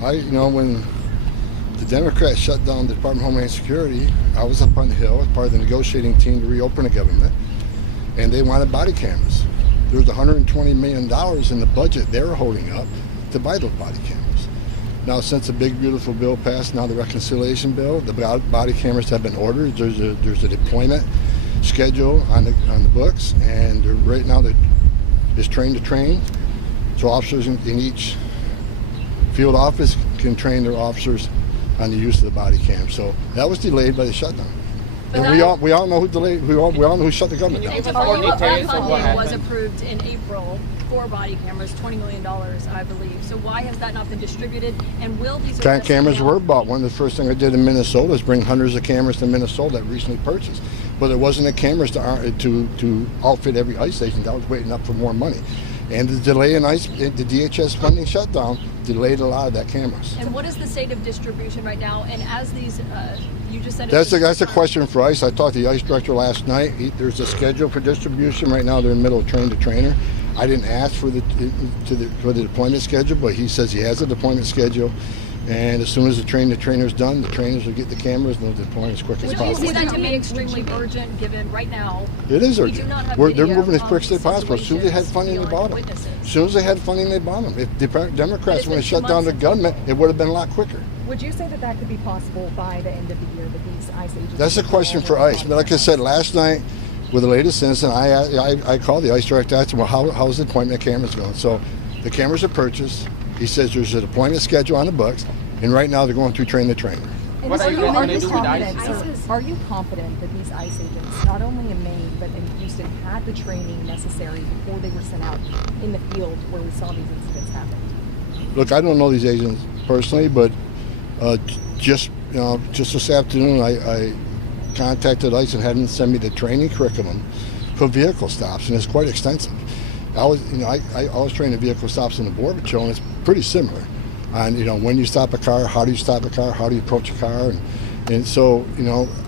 When the Democrats shut down the Department of Homeland Security, I was up on the Hill as part of the negotiating team to reopen the government, and they wanted body cameras. There was $120 million in the budget they were holding up to buy those body cameras. Now, since the big, beautiful bill passed, now the reconciliation bill, the body cameras have been ordered. There's a deployment schedule on the books, and right now it's train to train. So officers in each field office can train their officers on the use of the body cam. So that was delayed by the shutdown. But and we all know who delayed. We all know who shut the government down. Funding was approved in April for body cameras, $20 million, I believe. So why has that not been distributed? And will these cameras were bought? One of the first things I did in Minnesota is bring hundreds of cameras to Minnesota that recently purchased. But there wasn't the cameras to outfit every ICE station. That was waiting up for more money. And the delay in the DHS funding shutdown delayed a lot of that cameras. And what is the state of distribution right now? And as these, you just said... That's a question for ICE. I talked to the ICE director last night. There's a schedule for distribution. Right now they're in the middle of train to trainer. I didn't ask for the deployment schedule, but he says he has a deployment schedule. And as soon as the train to trainer is done, the trainers will get the cameras and they'll deploy as quick as possible. Would you see that to be extremely urgent, given right now? It is urgent. They're moving as quick as they possible. As soon as they had funding, they bought them. As soon as they had funding, they bought them. If the Democrats would have shut down the government, it would have been a lot quicker. Would you say that could be possible by the end of the year, that these ICE agencies... That's a question for ICE. But like I said, last night, with the latest incident, I called the ICE director. I asked him, well, how's the deployment of cameras going? So the cameras are purchased. He says there's a deployment schedule on the books. And right now they're going through train to trainer. Are you confident that these ICE agents, not only in Maine but in Houston, had the training necessary before they were sent out in the field where we saw these incidents happen? Look, I don't know these agents personally, but just this afternoon I contacted ICE and had them send me the training curriculum for vehicle stops, and it's quite extensive. I was training vehicle stops in the Border Patrol, and it's pretty similar. And when you stop a car, how do you stop a car, how do you approach a car, and so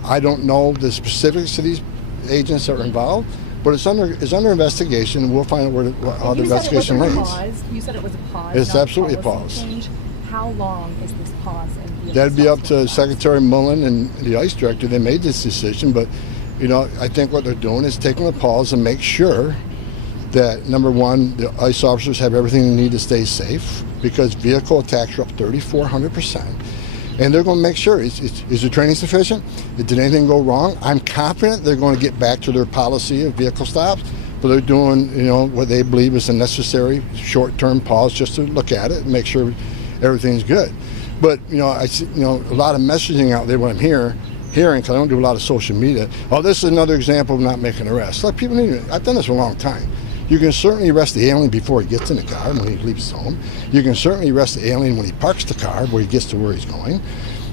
I don't know the specifics of these agents that are involved, but it's under investigation, and we'll find out how the investigation lands. You said it was a pause. It's absolutely a pause. How long is this pause? That'd be up to Secretary Mullen and the ICE director. They made this decision, but I think what they're doing is taking a pause and make sure that, number one, the ICE officers have everything they need to stay safe, because vehicle attacks are up 3,400%. And they're going to make sure, is the training sufficient? Did anything go wrong? I'm confident they're going to get back to their policy of vehicle stops, but they're doing what they believe is a necessary short-term pause just to look at it and make sure everything's good. But I see a lot of messaging out there what I'm hearing, because I don't do a lot of social media. Oh, this is another example of not making arrests. Like, people I've done this for a long time. You can certainly arrest the alien before he gets in the car, when he leaves home. You can certainly arrest the alien when he parks the car, where he gets to where he's going.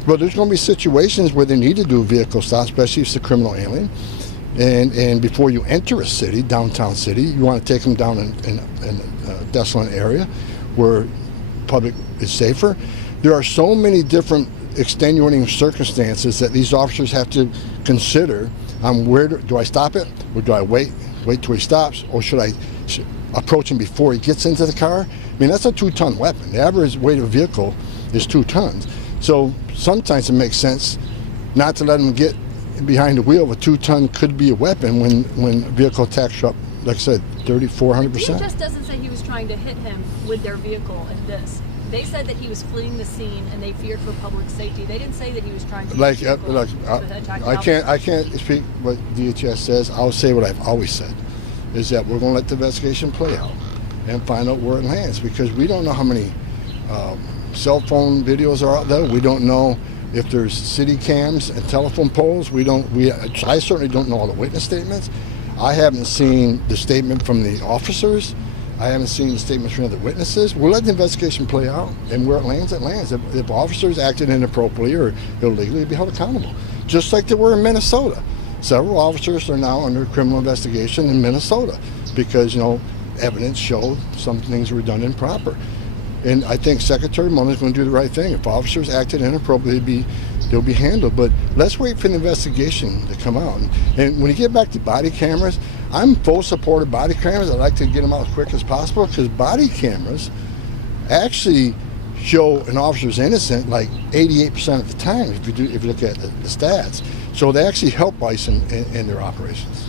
But there's going to be situations where they need to do a vehicle stop, especially if it's a criminal alien. And before you enter a city, downtown city, you want to take them down in a desolate area where public is safer. There are so many different extenuating circumstances that these officers have to consider on where do I stop it, or do I wait till he stops, or should I approach him before he gets into the car? I mean, that's a 2-ton weapon. The average weight of a vehicle is 2 tons. So sometimes it makes sense not to let him get behind the wheel of a 2-ton could be a weapon when vehicle attacks are up, like I said, 3,400%. DHS doesn't say he was trying to hit him with their vehicle in this. They said that he was fleeing the scene and they feared for public safety. They didn't say that he was trying to I can't speak what DHS says. I'll say what I've always said, is that we're going to let the investigation play out and find out where it lands, because we don't know how many cell phone videos are out there. We don't know if there's city cams and telephone poles. I certainly don't know all the witness statements. I haven't seen the statement from the officers. I haven't seen the statements from other witnesses. We'll let the investigation play out, and where it lands, it lands. If officers acted inappropriately or illegally, they'd be held accountable. Just like they were in Minnesota. Several officers are now under criminal investigation in Minnesota because, evidence showed some things were done improper. And I think Secretary Mullen is going to do the right thing. If officers acted inappropriately, they'll be handled. But let's wait for the investigation to come out. And when you get back to body cameras, I'm full support of body cameras. I'd like to get them out as quick as possible, because body cameras actually show an officer's innocent like 88% of the time if you look at the stats. So they actually help ICE in their operations.